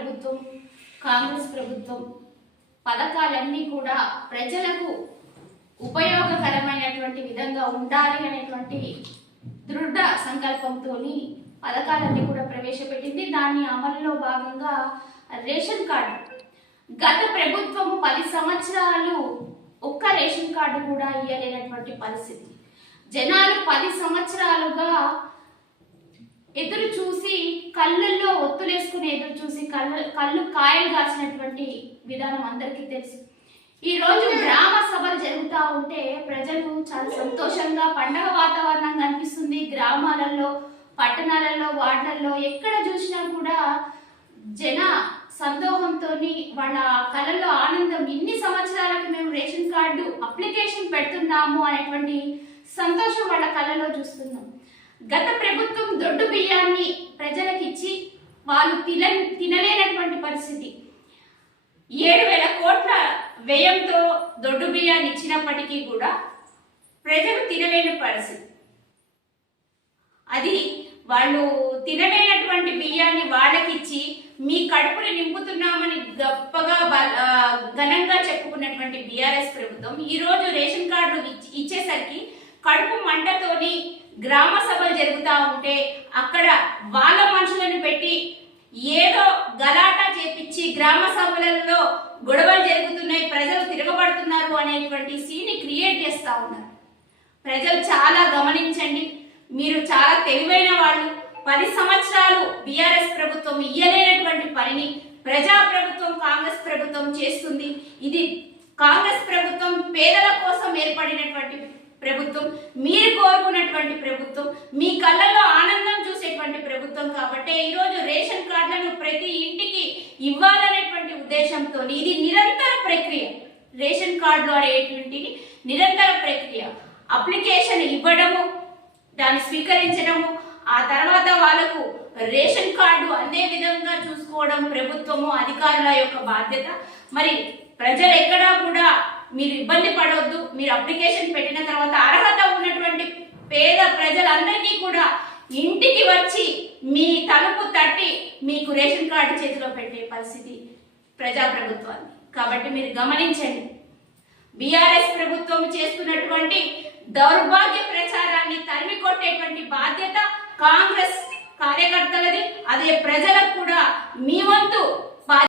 ప్రభుత్వం కాంగ్రెస్ ప్రభుత్వం పథకాలన్నీ కూడా ప్రజలకు ఉపయోగకరమైనటువంటి విధంగా ఉండాలి అనేటువంటి దృఢ సంకల్పంతో పథకాలన్నీ కూడా ప్రవేశపెట్టింది. దాని అమలులో భాగంగా రేషన్ కార్డు. గత ప్రభుత్వం పది సంవత్సరాలు ఒక్క రేషన్ కార్డు కూడా ఇవ్వలేనటువంటి పరిస్థితి. జనాలు పది సంవత్సరాలుగా ఎదురు చూసి కళ్ళల్లో ఒత్తులేసుకుని ఎదురు చూసి కళ్ళు కళ్ళు కాయలు కాసినటువంటి విధానం అందరికీ తెలుసు. ఈ రోజు గ్రామ సభలు జరుగుతూ ఉంటే ప్రజలు చాలా సంతోషంగా పండగ వాతావరణం కనిపిస్తుంది. గ్రామాలలో పట్టణాలలో వార్డులలో ఎక్కడ చూసినా కూడా జన సందోహంతో వాళ్ళ కళల్లో ఆనందం. ఇన్ని సంవత్సరాలకు మేము రేషన్ కార్డు అప్లికేషన్ పెడుతున్నాము అనేటువంటి సంతోషం వాళ్ళ కళలో చూస్తున్నాం. గత ప్రభుత్వం దొడ్డు వాళ్ళు తిన తినలేనటువంటి పరిస్థితి. ఏడు వేల కోట్ల వ్యయంతో దొడ్డు బియ్యాన్ని ఇచ్చినప్పటికీ కూడా ప్రజలు తినలేని పరిస్థితి. అది వాళ్ళు తినలేనటువంటి బియ్యాన్ని వాళ్ళకిచ్చి మీ కడుపుని నింపుతున్నామని గొప్పగా బ- ఘనంగా చెప్పుకున్నటువంటి బీఆర్ఎస్ ప్రభుత్వం ఈ రోజు రేషన్ కార్డు ఇచ్చేసరికి కడుపు మంటతోని గ్రామ సభలు జరుగుతూ ఉంటే అక్కడ వాళ్ళ మనుషులను పెట్టి ఏదో గలాటా చేపించి గ్రామ సభలలో గొడవలు జరుగుతున్నాయి ప్రజలు తిరగబడుతున్నారు అనేటువంటి సీన్ క్రియేట్ చేస్తూ ఉన్నారు. ప్రజలు చాలా గమనించండి మీరు చాలా తెలివైన వాళ్ళు. పది సంవత్సరాలు బీఆర్ఎస్ ప్రభుత్వం ఇయ్యలేనటువంటి పనిని ప్రజా ప్రభుత్వం కాంగ్రెస్ ప్రభుత్వం చేస్తుంది. ఇది కాంగ్రెస్ ప్రభుత్వం పేదల కోసం ఏర్పడినటువంటి ప్రభుత్వం మీరు కోరుకున్నటువంటి ప్రభుత్వం మీ కళ్ళల్లో ప్రభుత్వం కాబట్టి ఈరోజు రేషన్ కార్డులను ప్రతి ఇంటికి ఇవ్వాలనేటువంటి ఉద్దేశంతో ఇది నిరంతర ప్రక్రియ. రేషన్ కార్డులు అనేటువంటి నిరంతర ప్రక్రియ. అప్లికేషన్ ఇవ్వడము దాన్ని స్వీకరించడము ఆ తర్వాత వాళ్ళకు రేషన్ కార్డు అందే విధంగా చూసుకోవడం ప్రభుత్వము అధికారుల యొక్క బాధ్యత. మరి ప్రజలు ఎక్కడా కూడా మీరు ఇబ్బంది పడవద్దు మీరు అప్లికేషన్ పెట్టిన తర్వాత అర్హత ఉన్నటువంటి పేద ప్రజలందరికీ కూడా ఇంటికి వచ్చి మీ తలుపు తట్టి మీకు రేషన్ కార్డు చేతిలో పెట్టే పరిస్థితి ప్రజాప్రభుత్వాన్ని. కాబట్టి మీరు గమనించండి. బీఆర్ఎస్ ప్రభుత్వం చేస్తున్నటువంటి దౌర్భాగ్య ప్రచారాన్ని తరిమి కొట్టేటువంటి బాధ్యత కాంగ్రెస్ కార్యకర్తలది. అదే ప్రజలకు కూడా మీ వంతు